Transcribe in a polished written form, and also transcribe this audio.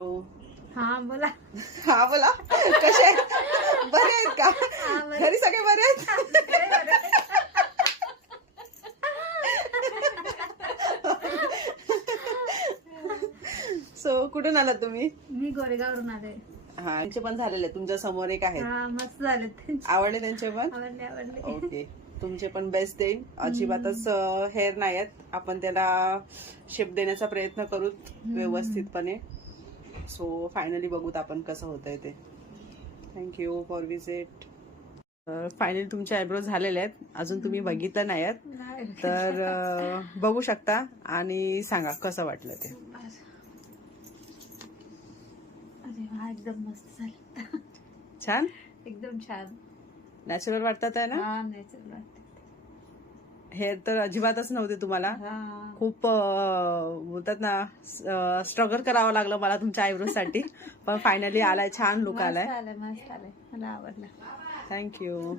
हा बोला. हा बोला. कसे आहेत? बरे आहेत का? घरी सगळे बरे आहेत? सो कुठून आलात तुम्ही? मी गोरेगावरून आले. हा, त्यांचे पण झालेले तुमच्या समोर एक आहेत. हा मस्त झाले. आवडले त्यांचे पण? आवडले आवडले. ओके, तुमचे पण बेस्ट देईन. अजिबातच हेअर नाही आहेत. आपण त्याला शेप देण्याचा प्रयत्न करू व्यवस्थितपणे. सो फायनली बघूत आपण कसं होतंय ते. Thank you for visit. फायनली तुमचे आयब्रो झालेले आहेत. अजून तुम्ही बघितलं नाही आहेत नाही. तर बघू शकता आणि सांगा कसं वाटलं ते. अरे वा, एकदम मस्त झालं. छान, एकदम छान. नॅचरल वाटतात आहे ना? हा नॅचरल वाटते. हेअर तर अजिबातच नव्हते तुम्हाला. हा खूप बोलतात ना, स्ट्रगल करावं लागलं मला तुमच्या आयब्रो साठी. पण फायनली आलाय, छान लुक आलाय. मस्त आलंय. मला आवडलं. थँक्यू.